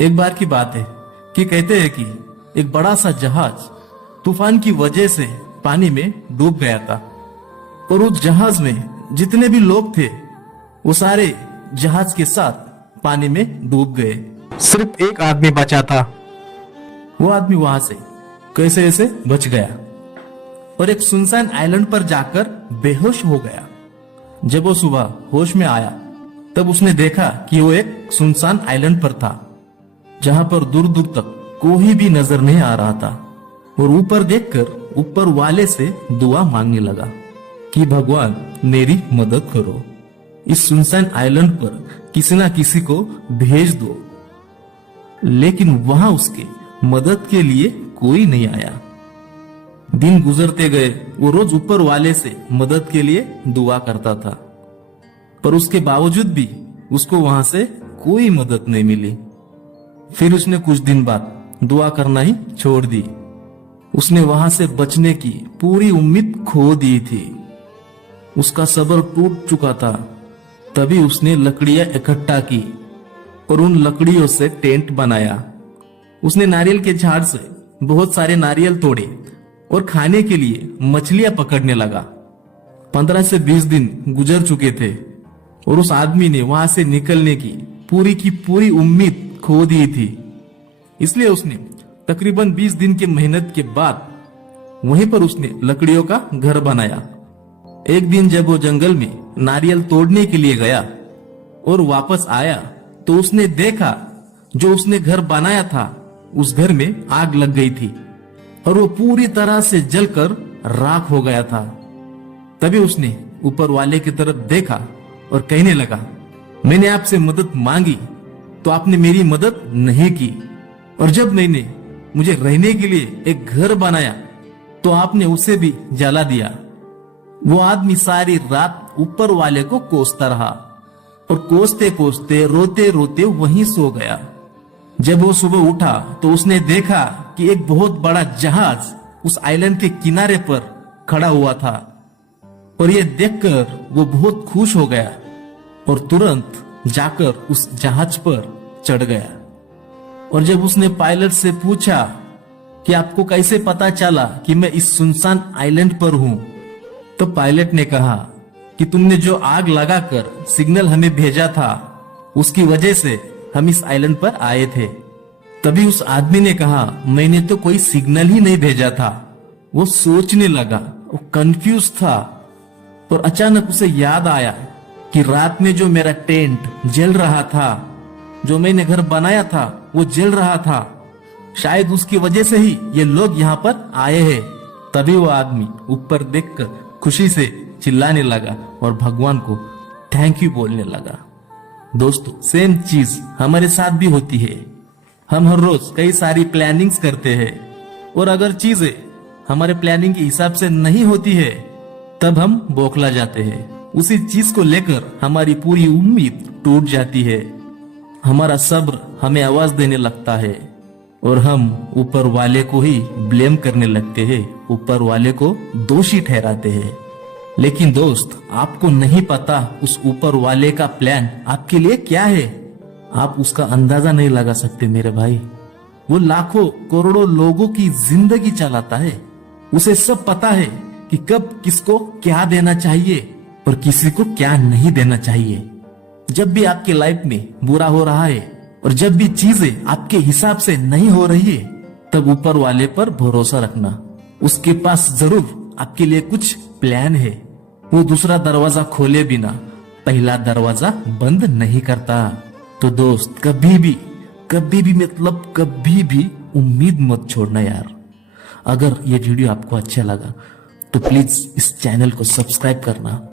एक बार की बात है कि कहते हैं कि एक बड़ा सा जहाज तूफान की वजह से पानी में डूब गया था और उस जहाज में जितने भी लोग थे वो सारे जहाज के साथ पानी में डूब गए। सिर्फ एक आदमी बचा था। वो आदमी वहां से कैसे ऐसे बच गया और एक सुनसान आइलैंड पर जाकर बेहोश हो गया। जब वो सुबह होश में आया तब उसने देखा कि वो एक सुनसान आइलैंड पर था जहां पर दूर दूर तक कोई भी नजर नहीं आ रहा था और ऊपर देखकर ऊपर वाले से दुआ मांगने लगा कि भगवान मेरी मदद करो, इस सुनसान आइलैंड पर किसी ना किसी को भेज दो। लेकिन वहां उसके मदद के लिए कोई नहीं आया। दिन गुजरते गए, वो रोज ऊपर वाले से मदद के लिए दुआ करता था पर उसके बावजूद भी उसको वहां से कोई मदद नहीं मिली। फिर उसने कुछ दिन बाद दुआ करना ही छोड़ दी। उसने वहां से बचने की पूरी उम्मीद खो दी थी। उसका सब्र टूट चुका था। तभी उसने लकड़ियां इकट्ठा की और उन लकड़ियों से टेंट बनाया। उसने नारियल के झाड़ से बहुत सारे नारियल तोड़े और खाने के लिए मछलियां पकड़ने लगा। 15 से 20 दिन गुजर चुके थे और उस आदमी ने वहां से निकलने की पूरी उम्मीद खो दी थी। इसलिए उसने तकरीबन 20 दिन की मेहनत के बाद वहीं पर उसने लकड़ियों का घर बनाया। एक दिन जब वो जंगल में नारियल तोड़ने के लिए गया और वापस आया तो उसने देखा जो उसने घर बनाया था उस घर में आग लग गई थी और वो पूरी तरह से जलकर राख हो गया था। तभी उसने ऊपर वाले की तरफ देखा और कहने लगा, मैंने आपसे मदद मांगी तो आपने मेरी मदद नहीं की और जब मैंने मुझे रहने के लिए एक घर बनाया तो आपने उसे भी जला दिया। वो आदमी सारी रात ऊपर वाले को कोसता रहा और कोसते कोसते रोते रोते वहीं सो गया। जब वो सुबह उठा तो उसने देखा कि एक बहुत बड़ा जहाज उस आइलैंड के किनारे पर खड़ा हुआ था और ये देखकर वो बहुत खुश हो गया और तुरंत जाकर उस जहाज पर चढ़ गया। और जब उसने पायलट से पूछा कि आपको कैसे पता चला कि मैं इस सुनसान आइलैंड पर हूं, तो पायलट ने कहा कि तुमने जो आग लगाकर सिग्नल हमें भेजा था उसकी वजह से हम इस आइलैंड पर आए थे। तभी उस आदमी ने कहा, मैंने तो कोई सिग्नल ही नहीं भेजा था। वो सोचने लगा, वो कंफ्यूज था और अचानक उसे याद आया कि रात में जो मेरा टेंट जल रहा था, जो मैंने घर बनाया था वो जल रहा था, शायद उसकी वजह से ही ये लोग यहाँ पर आए हैं। तभी वो आदमी ऊपर देखकर खुशी से चिल्लाने लगा और भगवान को थैंक यू बोलने लगा। दोस्तों, सेम चीज हमारे साथ भी होती है। हम हर रोज कई सारी प्लानिंग्स करते हैं और अगर चीजें हमारे प्लानिंग के हिसाब से नहीं होती है तब हम बौखला जाते हैं। उसी चीज को लेकर हमारी पूरी उम्मीद टूट जाती है। हमारा सब्र हमें आवाज देने लगता है और हम ऊपर वाले को ही ब्लेम करने लगते हैं, ऊपर वाले को दोषी ठहराते हैं। लेकिन दोस्त, आपको नहीं पता उस ऊपर वाले का प्लान आपके लिए क्या है। आप उसका अंदाजा नहीं लगा सकते मेरे भाई। वो लाखों करोड़ों लोगों की जिंदगी चलाता है। उसे सब पता है कि कब किसको क्या देना चाहिए और किसी को क्या नहीं देना चाहिए। जब भी आपके लाइफ में बुरा हो रहा है और जब भी चीजें आपके हिसाब से नहीं हो रही है तब ऊपर वाले पर भरोसा रखना। उसके पास जरूर आपके लिए कुछ प्लान है। वो दूसरा दरवाजा खोले बिना पहला दरवाजा बंद नहीं करता। तो दोस्त, कभी भी उम्मीद मत छोड़ना यार। अगर ये वीडियो आपको अच्छा लगा तो प्लीज इस चैनल को सब्सक्राइब करना।